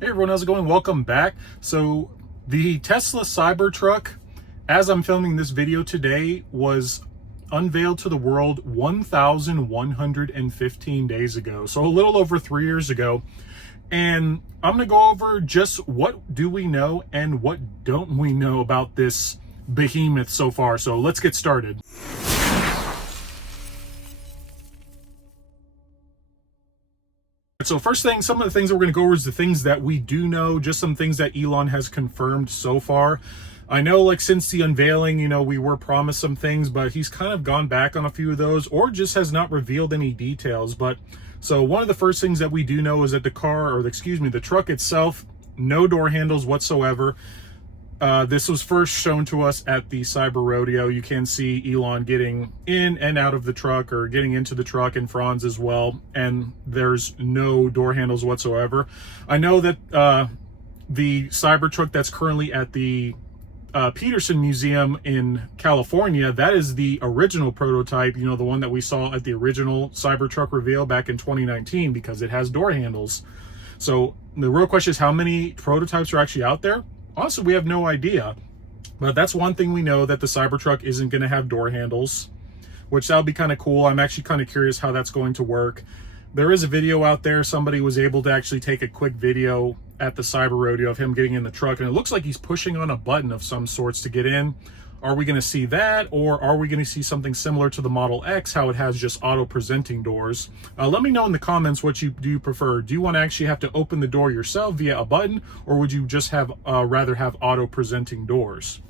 Hey everyone, how's it going? Welcome back. So the Tesla Cybertruck, as I'm filming this video today, was unveiled to the world 1,115 days ago. So a little over 3 years ago. And I'm going to go over just what do we know and what don't we know about this behemoth so far. So let's get started. So first thing, some of the things that we're going to go over is the things that we do know, just some things that Elon has confirmed so far. I know, like, since the unveiling, we were promised some things, but he's kind of gone back on a few of those or just has not revealed any details. But so one of the first things that we do know is that the truck itself, no door handles whatsoever. This was first shown to us at the Cyber Rodeo. You can see Elon getting in and out of the truck, or getting into the truck, and Franz as well, and there's no door handles whatsoever. I know that the Cybertruck that's currently at the Peterson Museum in California, that is the original prototype, the one that we saw at the original Cybertruck reveal back in 2019, because it has door handles. So the real question is, how many prototypes are actually out there? Honestly, we have no idea, but that's one thing we know, that the Cybertruck isn't going to have door handles, which that'll be kind of cool. I'm actually kind of curious how that's going to work. There is a video out there. Somebody was able to actually take a quick video at the Cyber Rodeo of him getting in the truck, and it looks like he's pushing on a button of some sorts to get in. Are we going to see that, or are we going to see something similar to the Model X, how it has just auto-presenting doors? Let me know in the comments what do you prefer. Do you want to actually have to open the door yourself via a button, or would you just have rather have auto-presenting doors?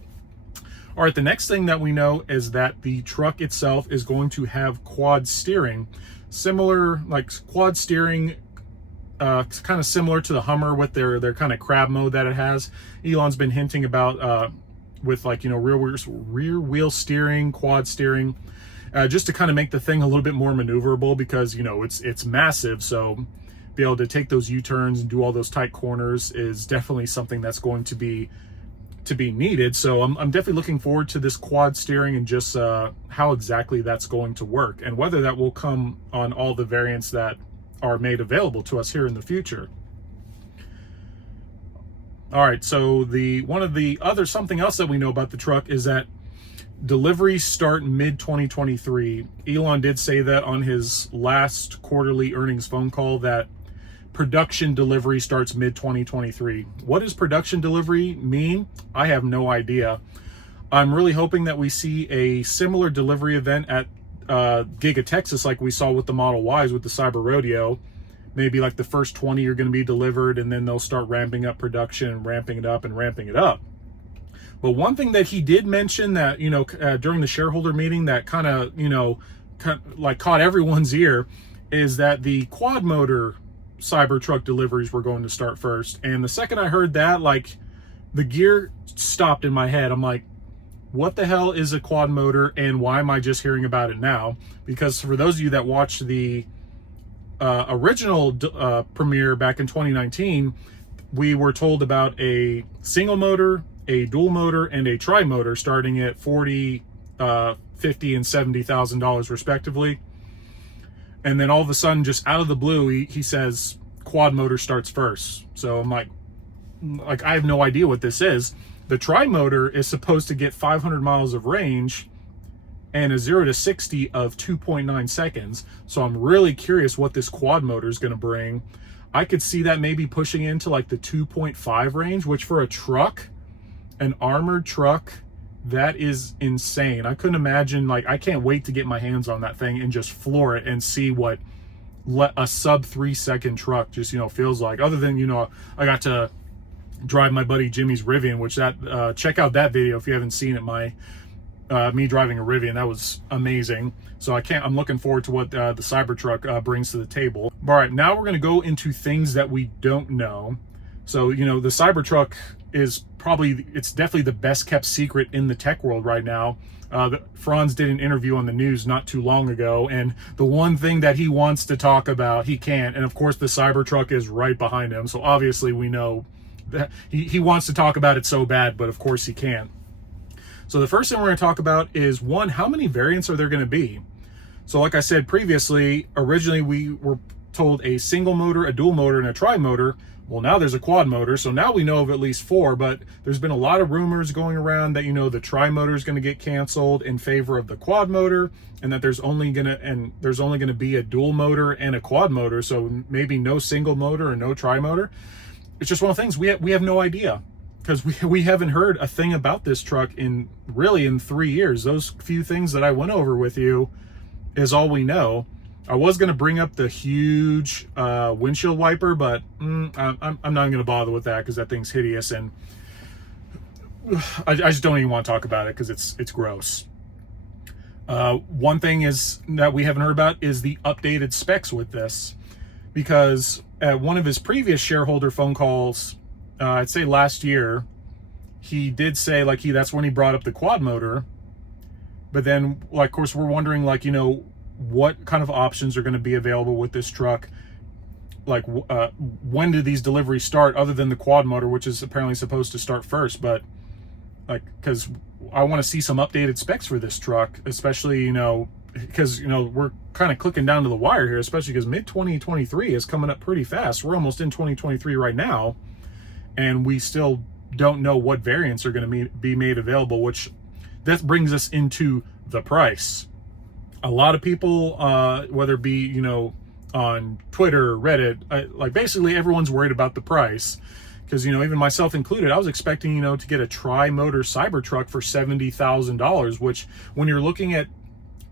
All right, the next thing that we know is that the truck itself is going to have quad steering, similar, like quad steering, kind of similar to the Hummer with their kind of crab mode that it has. Elon's been hinting about with, like, rear wheel steering, quad steering, just to kind of make the thing a little bit more maneuverable, because it's massive. So be able to take those U-turns and do all those tight corners is definitely something that's going to be needed. So I'm definitely looking forward to this quad steering, and just how exactly that's going to work, and whether that will come on all the variants that are made available to us here in the future. All right, so something else that we know about the truck is that deliveries start mid-2023. Elon did say that on his last quarterly earnings phone call, that production delivery starts mid-2023. What does production delivery mean? I have no idea. I'm really hoping that we see a similar delivery event at Giga Texas, like we saw with the Model Ys with the Cyber Rodeo. Maybe like the first 20 are going to be delivered, and then they'll start ramping up production and ramping it up and ramping it up. But one thing that he did mention that, during the shareholder meeting, that kind of caught everyone's ear, is that the quad motor Cybertruck deliveries were going to start first. And the second I heard that, like, the gear stopped in my head. I'm like, what the hell is a quad motor, and why am I just hearing about it now? Because for those of you that watched the original premiere back in 2019, we were told about a single motor, a dual motor, and a tri-motor starting at $40,000, $50,000, and $70,000 respectively. And then all of a sudden, just out of the blue, he says quad motor starts first. So I'm like I have no idea what this is. The tri-motor is supposed to get 500 miles of range and a 0 to 60 of 2.9 seconds. So I'm really curious what this quad motor is going to bring. I could see that maybe pushing into like the 2.5 range, which for a truck, an armored truck, that is insane. I couldn't imagine, I can't wait to get my hands on that thing and just floor it and see what a sub 3 second truck just, feels like. Other than, I got to drive my buddy Jimmy's Rivian, which check out that video if you haven't seen it. Me driving a Rivian, that was amazing. So I'm looking forward to what the Cybertruck brings to the table. All right, now we're going to go into things that we don't know. So, the Cybertruck is it's definitely the best kept secret in the tech world right now. Franz did an interview on the news not too long ago, and the one thing that he wants to talk about, he can't. And of course, the Cybertruck is right behind him. So obviously we know that he wants to talk about it so bad, but of course he can't. So the first thing we're going to talk about is, one, how many variants are there going to be? So like I said previously, originally we were told a single motor, a dual motor, and a tri-motor. Well, now there's a quad motor, so now we know of at least 4, but there's been a lot of rumors going around that, the tri-motor is going to get canceled in favor of the quad motor, and that there's only going to be a dual motor and a quad motor, so maybe no single motor and no tri-motor. It's just one of the things we have no idea, because we haven't heard a thing about this truck in 3 years. Those few things that I went over with you is all we know. I was going to bring up the huge windshield wiper, but I'm not going to bother with that because that thing's hideous, and I just don't even want to talk about it because it's gross. One thing is that we haven't heard about is the updated specs with this, because at one of his previous shareholder phone calls, I'd say last year, he did say that's when he brought up the quad motor, but then of course we're wondering what kind of options are going to be available with this truck. When do these deliveries start, other than the quad motor, which is apparently supposed to start first? But because I want to see some updated specs for this truck, especially because we're kind of clicking down to the wire here, especially because mid-2023 is coming up pretty fast. We're almost in 2023 right now, and we still don't know what variants are going to be made available, which that brings us into the price. A lot of people, whether it be, on Twitter, Reddit, basically everyone's worried about the price, because, even myself included, I was expecting, to get a tri-motor Cybertruck for $70,000, which when you're looking at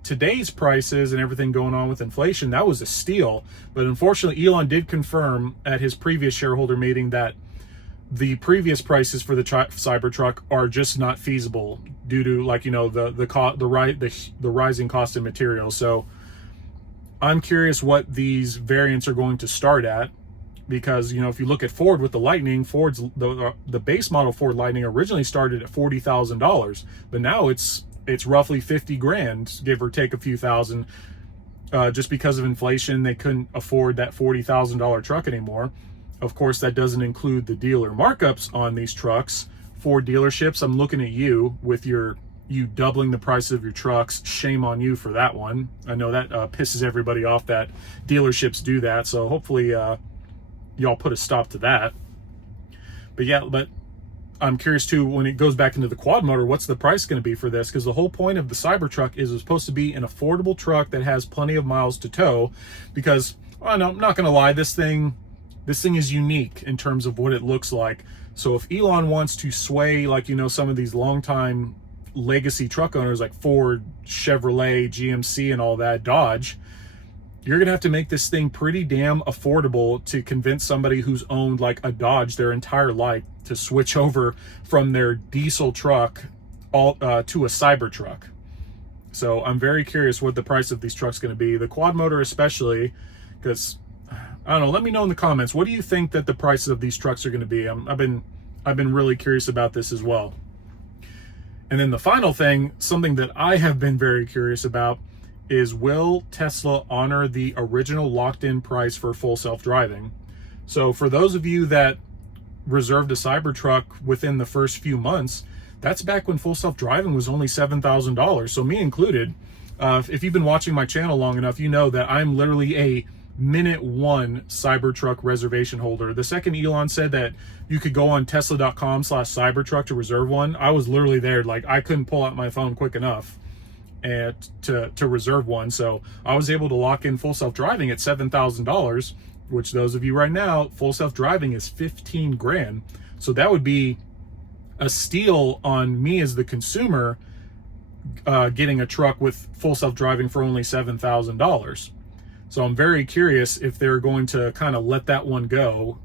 today's prices and everything going on with inflation, that was a steal. But unfortunately, Elon did confirm at his previous shareholder meeting that the previous prices for the Cybertruck are just not feasible due to the rising cost of materials. So I'm curious what these variants are going to start at, because if you look at Ford with the Lightning, Ford's the base model Ford Lightning originally started at $40,000, but now it's roughly 50 grand, give or take a few thousand. Just because of inflation, they couldn't afford that $40,000 truck anymore. Of course, that doesn't include the dealer markups on these trucks. Ford dealerships, I'm looking at you with you doubling the price of your trucks. Shame on you for that one. I know that pisses everybody off that dealerships do that. So hopefully y'all put a stop to that. But I'm curious too, when it goes back into the quad motor, what's the price going to be for this? Because the whole point of the Cybertruck is it's supposed to be an affordable truck that has plenty of miles to tow. Because, I'm not going to lie, this thing is unique in terms of what it looks like. So if Elon wants to sway, some of these longtime legacy truck owners like Ford, Chevrolet, GMC, and all that, Dodge, you're going to have to make this thing pretty damn affordable to convince somebody who's owned a Dodge their entire life to switch over from their diesel truck to a Cybertruck. So I'm very curious what the price of these trucks is going to be. The quad motor especially, because I don't know. Let me know in the comments. What do you think that the prices of these trucks are going to be? I've been really curious about this as well. And then the final thing, something that I have been very curious about, is will Tesla honor the original locked-in price for full self-driving? So for those of you that reserved a Cybertruck within the first few months, that's back when full self-driving was only $7,000. So me included. If you've been watching my channel long enough, you know that I'm literally a minute one Cybertruck reservation holder. The second Elon said that you could go on tesla.com/Cybertruck to reserve one, I was literally there. I couldn't pull out my phone quick enough and to reserve one. So I was able to lock in full self-driving at $7,000, which those of you right now, full self-driving is 15 grand. So that would be a steal on me as the consumer, getting a truck with full self-driving for only $7,000. So I'm very curious if they're going to kind of let that one go,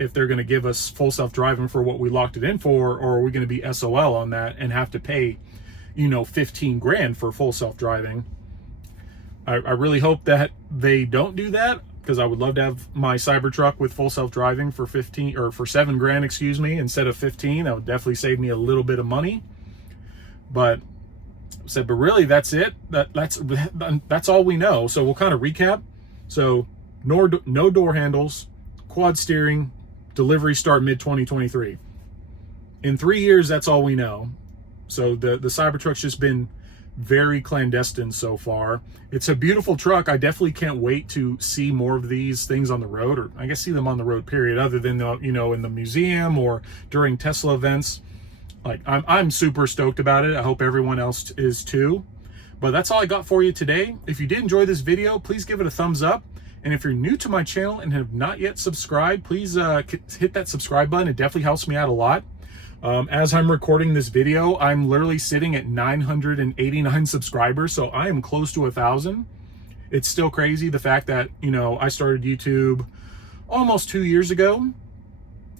if they're going to give us full self-driving for what we locked it in for, or are we going to be SOL on that and have to pay, 15 grand for full self-driving. I really hope that they don't do that, because I would love to have my Cybertruck with full self-driving for 15 or for 7 grand, instead of 15. That would definitely save me a little bit of money. But really, that's it. That's all we know. So we'll kind of recap. So no door handles, quad steering, delivery start mid-2023. In 3 years, that's all we know. So the Cybertruck's just been very clandestine so far. It's a beautiful truck. I definitely can't wait to see more of these things on the road, or I guess see them on the road, period, other than the, you know, in the museum or during Tesla events. Like, I'm super stoked about it. I hope everyone else is too. But that's all I got for you today. If you did enjoy this video, please give it a thumbs up. And if you're new to my channel and have not yet subscribed, please hit that subscribe button. It definitely helps me out a lot. As I'm recording this video, I'm literally sitting at 989 subscribers, so I am close to 1,000. It's still crazy, the fact that, you know, I started YouTube almost 2 years ago,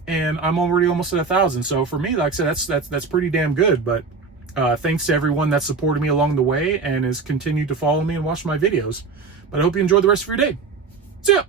and I'm already almost at 1,000. So for me, like I said, that's pretty damn good. But thanks to everyone that supported me along the way and has continued to follow me and watch my videos. But I hope you enjoy the rest of your day. See ya!